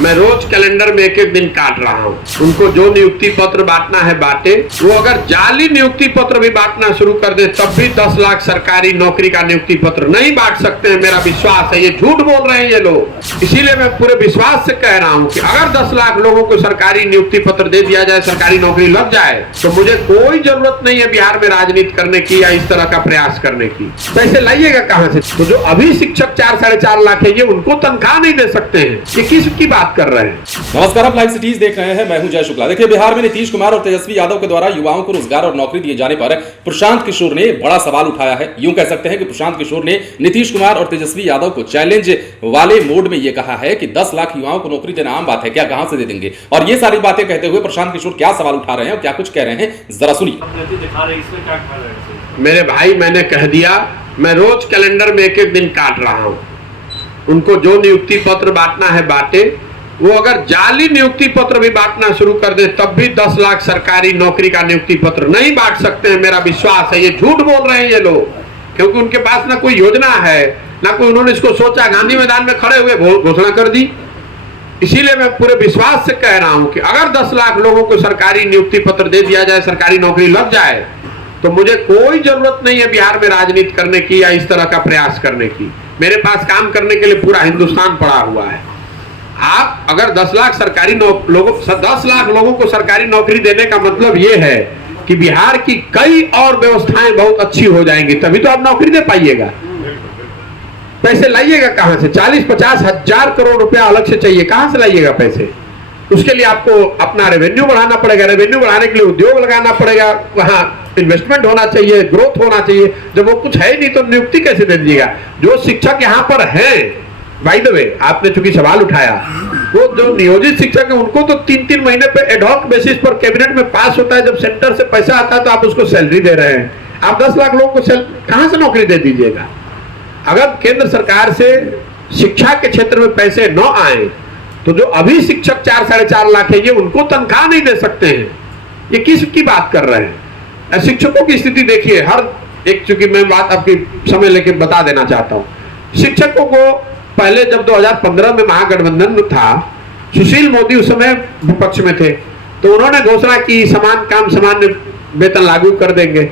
मैं रोज कैलेंडर में एक एक दिन काट रहा हूँ। उनको जो नियुक्ति पत्र बांटना है बांटे। वो अगर जाली नियुक्ति पत्र भी बांटना शुरू कर दे तब भी 10 लाख सरकारी नौकरी का नियुक्ति पत्र नहीं बांट सकते हैं। मेरा विश्वास है, ये झूठ बोल रहे हैं ये लोग। इसीलिए मैं पूरे विश्वास से कह रहा हूँ कि अगर 10 लाख लोगों को सरकारी नियुक्ति पत्र दे दिया जाए, सरकारी नौकरी लग जाए, तो मुझे कोई जरूरत नहीं है बिहार में राजनीति करने की या इस तरह का प्रयास करने की। पैसे लाइएगा कहां से? तो जो अभी शिक्षक 4-4.5 लाख है, ये उनको तनख्वाह नहीं दे सकते हैं। ये किसकी बात कर रहे हैं? नमस्कार, आप लाइव सिटीज देख रहे हैं। मैं हूं जय शुक्ला। देखिए, बिहार में नीतीश कुमार और तेजस्वी यादव के द्वारा युवाओं को रोजगार और नौकरी दिए जाने पर प्रशांत किशोर ने बड़ा सवाल उठाया है। यूं कह सकते हैं कि प्रशांत किशोर ने नीतीश कुमार और तेजस्वी यादव को चैलेंज वाले मोड में यह कहा है कि 10 लाख युवाओं को नौकरी देना आम बात है, क्या कहां से दे देंगे। और ये सारी बातें कहते हुए प्रशांत किशोर क्या सवाल उठा रहे हैं और क्या कुछ कह रहे हैं, जरा सुनिए। मेरे भाई, मैंने कह दिया, मैं रोज कैलेंडर में एक एक दिन काट रहा हूं। उनको जो नियुक्ति पत्र बांटना है बांटे। वो अगर जाली नियुक्ति पत्र भी बांटना शुरू कर दे तब भी 10 लाख सरकारी नौकरी का नियुक्ति पत्र नहीं बांट सकते हैं। मेरा विश्वास है, ये झूठ बोल रहे हैं ये लोग, क्योंकि उनके पास ना कोई योजना है, ना कोई उन्होंने इसको सोचा। गांधी मैदान में खड़े हुए घोषणा कर दी। इसीलिए मैं पूरे विश्वास से कह रहा हूं कि अगर 10 लाख लोगों को सरकारी नियुक्ति पत्र दे दिया जाए, सरकारी नौकरी लग जाए, तो मुझे कोई जरूरत नहीं है बिहार में राजनीति करने की या इस तरह का प्रयास करने की। मेरे पास काम करने के लिए पूरा हिंदुस्तान पड़ा हुआ है। आप अगर 10 लाख लोगों को सरकारी नौकरी देने का मतलब ये है कि बिहार की कई और व्यवस्थाएं बहुत अच्छी हो जाएंगी, तभी तो आप नौकरी दे पाइएगा। पैसे लाइएगा कहां से? 40-50 हजार करोड़ रुपया अलग से चाहिए, कहां से लाइएगा पैसे? उसके लिए आपको अपना रेवेन्यू बढ़ाना पड़ेगा। रेवेन्यू बढ़ाने के लिए उद्योग लगाना पड़ेगा, वहां इन्वेस्टमेंट होना चाहिए, ग्रोथ होना चाहिए। जब वो कुछ है नहीं तो नियुक्ति कैसे दे दीजिएगा? जो शिक्षक यहाँ पर हैं, बाय द वे, आपने चूंकि सवाल उठाया, वो जो नियोजित शिक्षक है उनको तो 3-3 महीने पे एडहॉक बेसिस पर कैबिनेट में पास होता है। जब सेंटर से पैसा आता है तो आप उसको सैलरी दे रहे हैं। आप 10 लाख लोगों को कहां से नौकरी दे दीजिएगा? अगर केंद्र सरकार से शिक्षा के क्षेत्र में पैसे न आए तो जो अभी शिक्षक 4-4.5 लाख है, ये उनको तनख्वाह नहीं दे सकते हैं। ये किसकी बात कर रहे हैं? शिक्षकों की स्थिति देखिए। हर एक, चूंकि मैं बात आपकी समय लेके बता देना चाहता हूं। शिक्षकों को पहले जब 2015 में महागठबंधन था, सुशील मोदी उस समय विपक्ष में थे, तो उन्होंने घोषणा की समान काम समान वेतन लागू कर देंगे।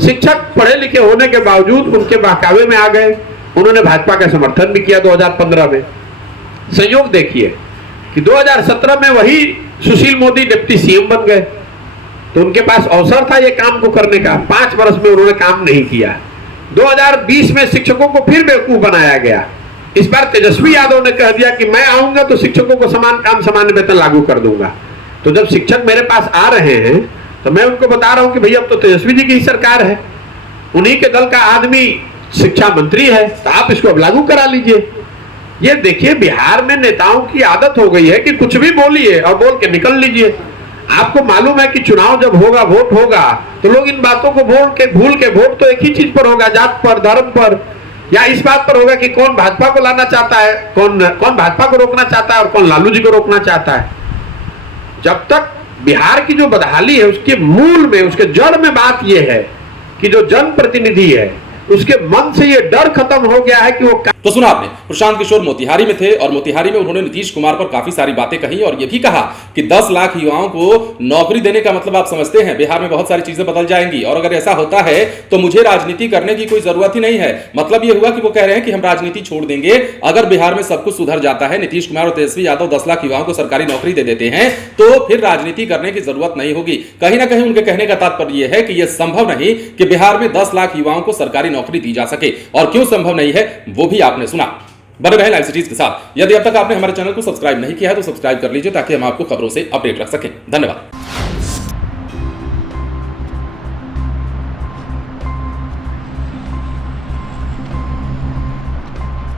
शिक्षक पढ़े लिखे होने के बावजूद उनके बहकावे में आ गए। उन्होंने भाजपा का समर्थन भी किया 2015 में। संयोग देखिए कि 2017 में वही सुशील मोदी डिप्टी सीएम बन गए, तो उनके पास अवसर था ये काम को करने का। 5 वर्ष में उन्होंने काम नहीं किया। 2020 में शिक्षकों को फिर बेवकूफ बनाया गया। इस बार तेजस्वी यादव ने कह दिया कि मैं आऊंगा तो शिक्षकों को समान काम समान वेतन लागू कर दूंगा। तो जब शिक्षक मेरे पास आ रहे हैं तो मैं उनको बता रहा हूं कि भैया अब तो तेजस्वी जी की ही सरकार है, उन्हीं के दल का आदमी शिक्षा मंत्री है, तो आप इसको अब लागू करा लीजिए। ये देखिए, बिहार में नेताओं की आदत हो गई है कि कुछ भी बोलिए और बोल के निकल लीजिए। आपको मालूम है कि चुनाव जब होगा, वोट होगा, तो लोग इन बातों को भूल के वोट तो एक ही चीज पर होगा, जात पर, धर्म पर, या इस बात पर होगा कि कौन भाजपा को लाना चाहता है, कौन भाजपा को रोकना चाहता है और कौन लालू जी को रोकना चाहता है। जब तक बिहार की जो बदहाली है उसके मूल में, उसके जड़ में बात यह है कि जो जनप्रतिनिधि है उसके मन से ये डर खत्म हो गया है कि वो। तो सुना आपने, प्रशांत किशोर मोतिहारी में थे और मोतिहारी में उन्होंने नीतीश कुमार पर काफी सारी बातें कही और ये भी कहा कि 10 लाख युवाओं को नौकरी देने का मतलब आप समझते हैं बिहार में बहुत सारी चीजें बदल जाएंगी, और अगर ऐसा होता है तो मुझे राजनीति करने की कोई जरूरत ही नहीं है। मतलब ये हुआ कि वो कह रहे हैं कि हम राजनीति छोड़ देंगे अगर बिहार में सब कुछ सुधर जाता है, नीतीश कुमार और तेजस्वी यादव 10 लाख युवाओं को सरकारी नौकरी दे देते हैं तो फिर राजनीति करने की जरूरत नहीं होगी। कहीं ना कहीं उनके कहने का तात्पर्य यह है कि यह संभव नहीं कि बिहार में 10 लाख युवाओं को सरकारी नौकरी दी जा सके। और क्यों संभव नहीं है वो भी आपने सुना। बने रहे लाइव सिटीज के साथ। यदि अब तक आपने हमारे चैनल को सब्सक्राइब नहीं किया है तो सब्सक्राइब कर लीजिए ताकि हम आपको खबरों से अपडेट रख सकें। धन्यवाद।